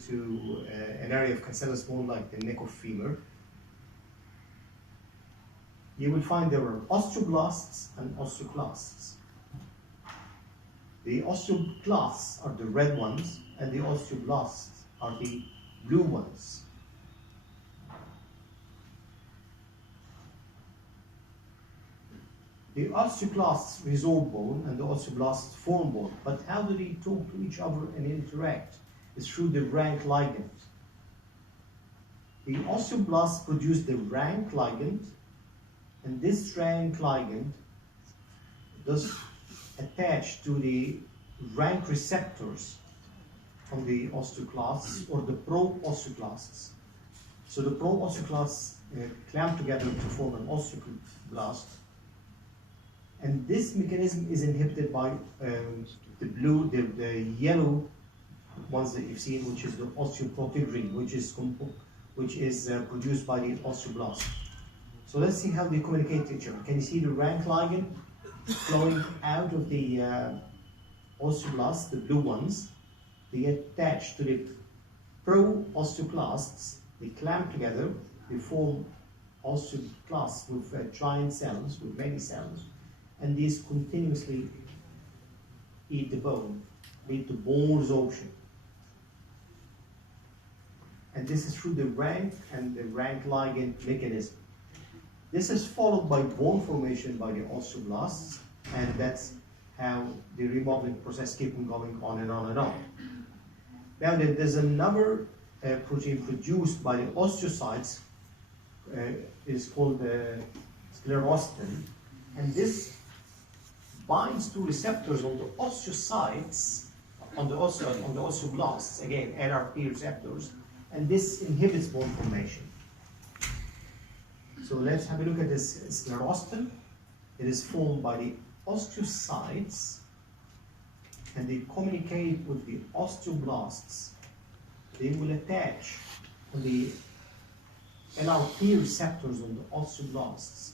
to an area of cancellous bone like the neck of femur, you will find there are osteoblasts and osteoclasts. The osteoclasts are the red ones, and the osteoblasts are the blue ones. The osteoclasts resorb bone and the osteoblasts form bone, but how do they talk to each other and interact? It's through the rank ligand. The osteoblasts produce the rank ligand, and this rank ligand does attach to the rank receptors on the osteoclasts or the pro-osteoclasts. So the pro-osteoclasts clamp together to form an osteoblast, and this mechanism is inhibited by the yellow ones that you've seen, which is the osteoprotein, which is produced by the osteoblast. So let's see how they communicate to each other. Can you see the rank ligand flowing out of the osteoblasts, the blue ones? They attach to the pro-osteoclasts, they clamp together, they form osteoclasts with giant cells, with many cells, and these continuously eat the bone, lead to bone resorption. And this is through the rank and the rank ligand mechanism. This is followed by bone formation by the osteoblasts, and that's how the remodeling process keeps going on and on and on. Now there's another protein produced by the osteocytes, is called sclerostin, and this binds to receptors on the osteocytes, on the osteoblasts, again NRP receptors, and this inhibits bone formation. So let's have a look at this sclerostin. It is formed by the osteocytes, and they communicate with the osteoblasts. They will attach on the NRP receptors on the osteoblasts,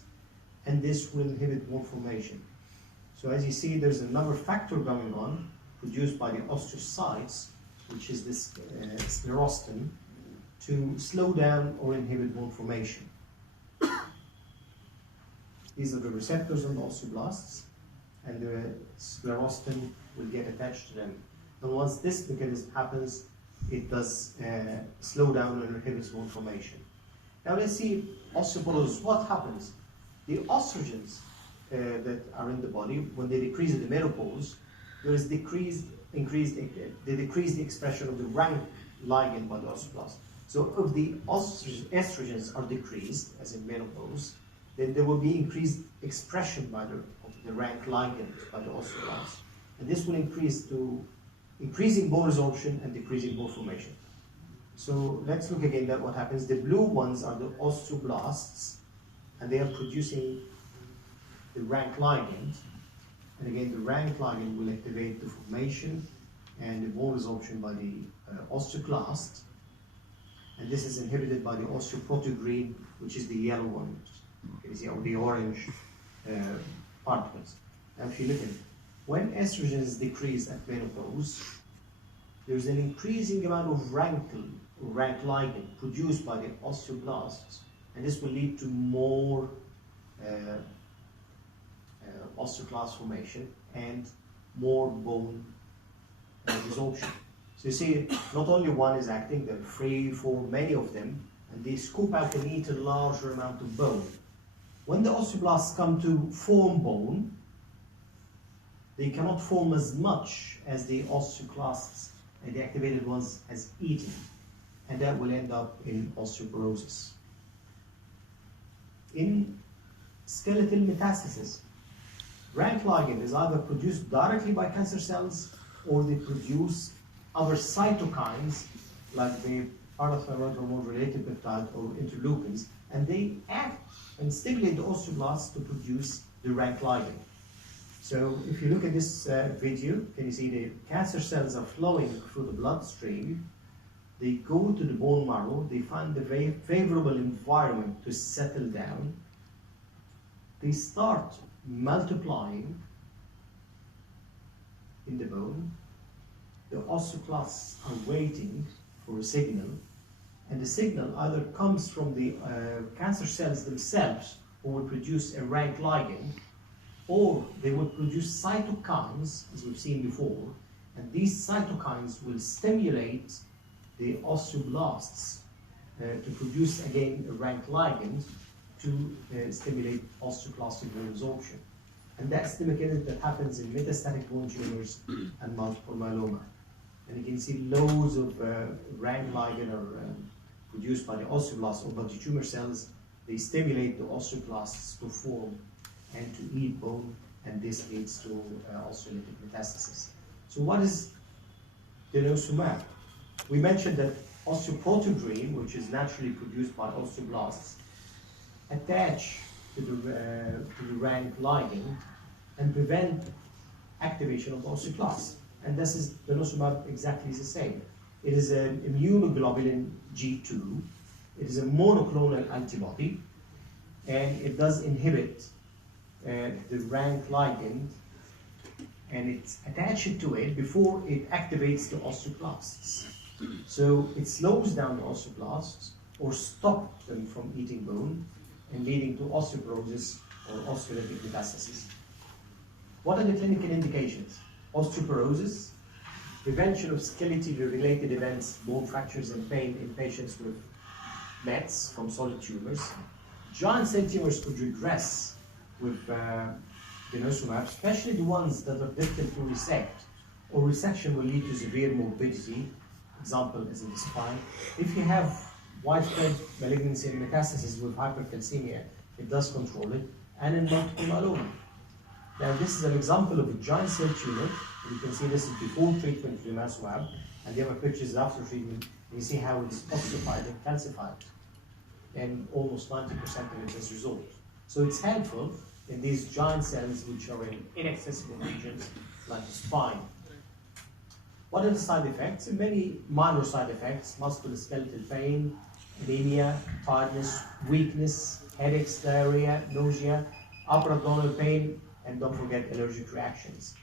and this will inhibit bone formation. So as you see, there's another factor going on produced by the osteocytes, which is this sclerostin, to slow down or inhibit bone formation. These are the receptors on the osteoblasts, and the sclerostin will get attached to them. And once this mechanism happens, it does slow down and inhibits bone formation. Now let's see osteoporosis. What happens? The estrogens that are in the body, when they decrease in the menopause, there is decreased the expression of the rank ligand by the osteoblast. So if the estrogens are decreased, as in menopause, then there will be increased expression of the rank ligand by the osteoblast. And this will increase to increasing bone resorption and decreasing bone formation. So let's look again at what happens. The blue ones are the osteoblasts, and they are producing the rank ligand. And again, the rank ligand will activate the formation and the bone resorption by the osteoclast. And this is inhibited by the osteoprotein, which is the yellow one, you see, or the orange particles. Now if you look at it, when estrogens decrease at menopause, there's an increasing amount of rank ligand produced by the osteoblasts, and this will lead to more osteoclast formation and more bone resorption. So you see, not only one is acting, there are 3, 4, many of them, and they scoop out and eat a larger amount of bone. When the osteoblasts come to form bone, they cannot form as much as the osteoclasts and the activated ones has eaten, and that will end up in osteoporosis. In skeletal metastasis, rank ligand is either produced directly by cancer cells, or they produce other cytokines like the parathyroid hormone related peptide or interleukins, and they act and stimulate the osteoblasts to produce the rank ligand. So if you look at this video, can you see the cancer cells are flowing through the bloodstream? They go to the bone marrow, they find the very favorable environment to settle down. They start multiplying in the bone. The osteoclasts are waiting for a signal, and the signal either comes from the cancer cells themselves, who will produce a rank ligand, or they will produce cytokines, as we've seen before, and these cytokines will stimulate the osteoblasts to produce again a rank ligand to stimulate osteoclastic bone resorption. And that's the mechanism that happens in metastatic bone tumors and multiple myeloma. And you can see loads of rank ligand are produced by the osteoblasts or by the tumor cells. They stimulate the osteoclasts to form and to eat bone, and this leads to osteolytic metastasis. So what is Denosumab? We mentioned that osteoprotein, which is naturally produced by osteoblasts, attach to the rank ligand and prevent activation of the osteoclast. And this is Denosumab exactly the same. It is an immunoglobulin G2. It is a monoclonal antibody, and it does inhibit the rank ligand, and it's attached to it before it activates the osteoclasts. So it slows down the osteoclasts or stops them from eating bone and leading to osteoporosis or osteolytic metastasis. What are the clinical indications? Osteoporosis, prevention of skeletal-related events, bone fractures and pain in patients with METs from solid tumors. Giant cell tumors could regress with Denosumab, especially the ones that are difficult to resect, or resection will lead to severe morbidity. Example is in the spine. If you have widespread malignancy and metastasis with hypercalcemia, it does control it, and in multiple myeloma. Now this is an example of a giant cell tumor. You can see this is before treatment with Denosumab, and the other pictures after treatment. You see how it's ossified and calcified, and almost 90% of it has resolved. So it's helpful in these giant cells which are in inaccessible regions like the spine. What are the side effects? Many minor side effects: musculoskeletal pain, anemia, tiredness, weakness, headaches, diarrhea, nausea, upper abdominal pain, and don't forget allergic reactions.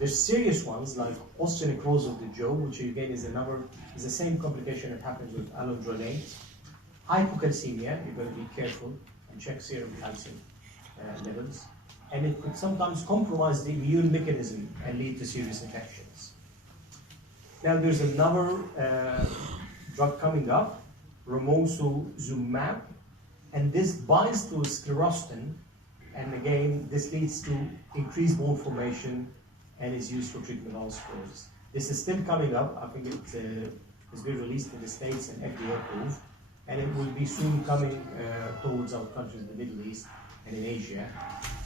There's serious ones like osteonecrosis of the jaw, which again is the same complication that happens with alendronate. Hypocalcemia, you've got to be careful and check serum calcium levels, and it could sometimes compromise the immune mechanism and lead to serious infections. Now there's another drug coming up, Denosumab, and this binds to sclerostin, and again this leads to increased bone formation and is used for treatment of osteoporosis. This is still coming up. I think it has been released in the States and FDA approved, and it will be soon coming towards our countries in the Middle East and in Asia,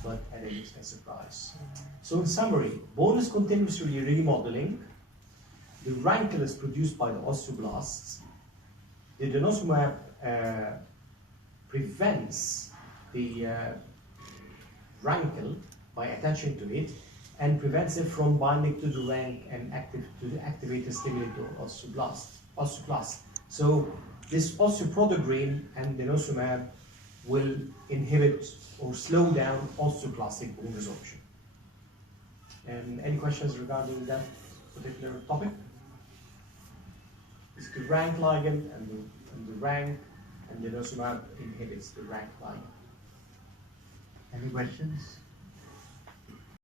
but at an expensive price. So in summary, bone is continuously remodeling. The rankle is produced by the osteoblasts. The Denosumab prevents the rankle by attaching to it and prevents it from binding to the rank and activate and stimulate the osteoclast. So this osteoprotein and Denosumab will inhibit or slow down osteoclastic bone resorption. And any questions regarding that particular topic? It's the rank ligand and the rank, and Denosumab inhibits the rank ligand. Any questions?